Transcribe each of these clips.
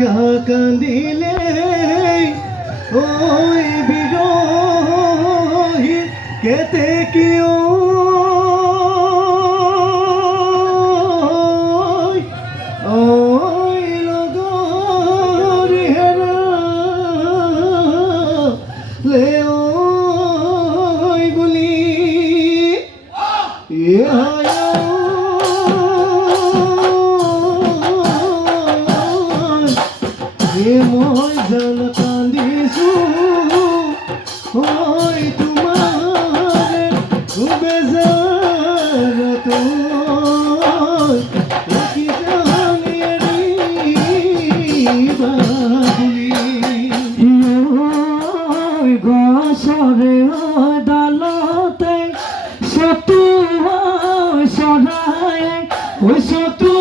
একা কান্দিলে ওই বিরহী কেতে কিয় ওই লগর হেরালে ওই গুলি মই জান কান্দিছো ওই তোমার বেজারত কি জানি গছরে ডালতে সতু সরায় ওই সতু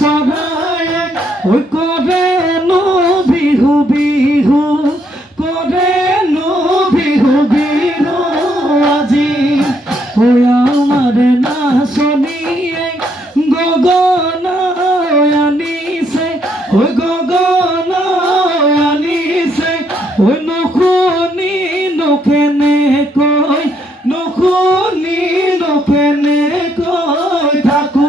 সরায় ওই করে নো বিহু বিহু করে নো বিহু বিহু আজি ওই আমার না শুনিয়ে গগন আনিছে ওই গগন আনিছে ওই নখনি নখেনে কই নখনি নখেনে কই থাকো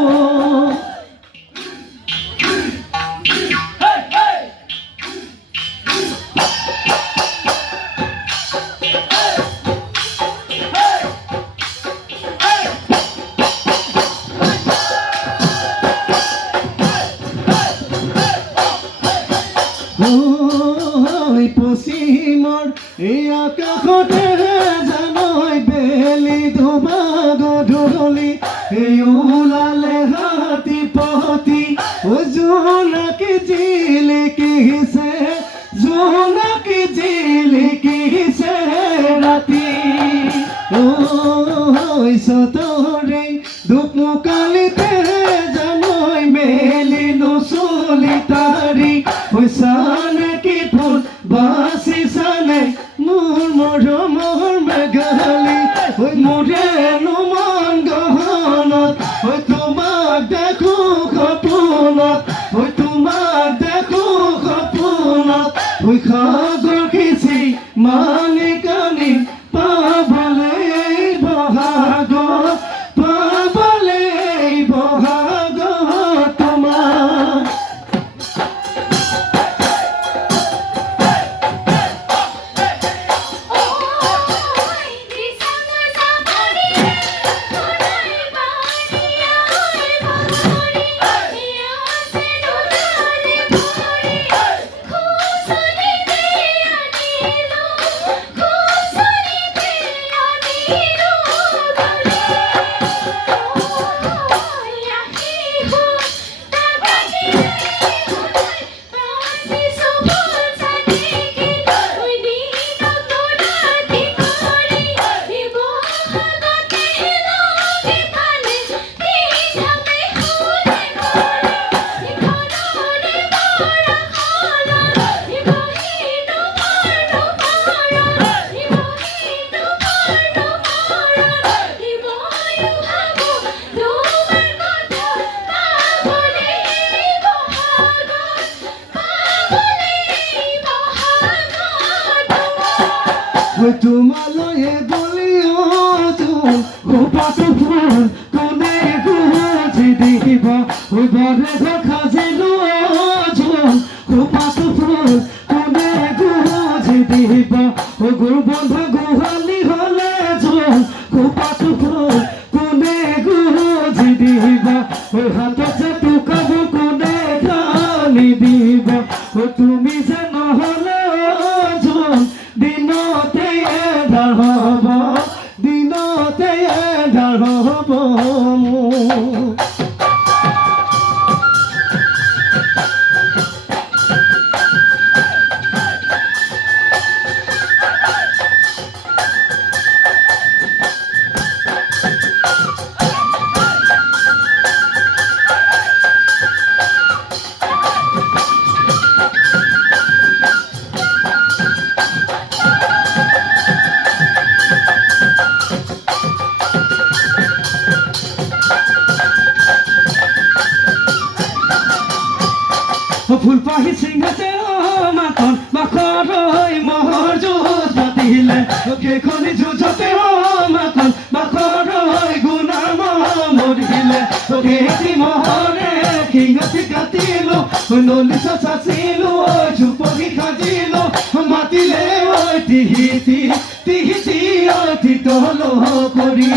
ওই পশ্চিমৰ এই আকাশতে জানৈ বেলি ধোবা গধূলি এই ওলালে হাতী পতি ও জোনাকী জিলিকিছে জোনাকী জিলিকিছে ৰাতি ওই সতৰে দুপকালিতে জানৈ মেলি নচলি তাৰি ওই সানে কি ফুল বাসি সানে মোর মরমর মেঘালি ওই মোরে নমন গহনত ওই তোমাক দেখো সপোনত ওই তোমাক দেখো সপোনত ওই সাগৰ খিচি মানি কানি পাবলে বহাগ পাবলে বহাগ তোমাক ওই তোমালয়ে গলিও চুল খোপাটো ফুল কোনে গুজি দিব ওই ঘরে দেখা ছিল চুল খোপাটো ফুল কোনে গুজি দিব ওই গুরু বন্ধ গুহালি হলে চুল খোপাটো ফুল কোনে গুজি দিব ওই হাতে যে টুকাবো কোনে খালি দিব ওই তুমি যে নহলে চুল দিনতে এডাল হব দিনতে এডাল হব ফুল পাহি সিংহাতে মাখন মাখৰৈ মহৰ যুঁজ পাতিলে সেইখনি যুঁজতে মাখন মাখৰৈ গুণাৰ মৰিলে সেই মহৰে সিংহতি কাটিলো নলিছা চাচিলো চুপহি সাজিলো মাতিলে ঐ তিহিতি তিহিতি অতি তল কৰি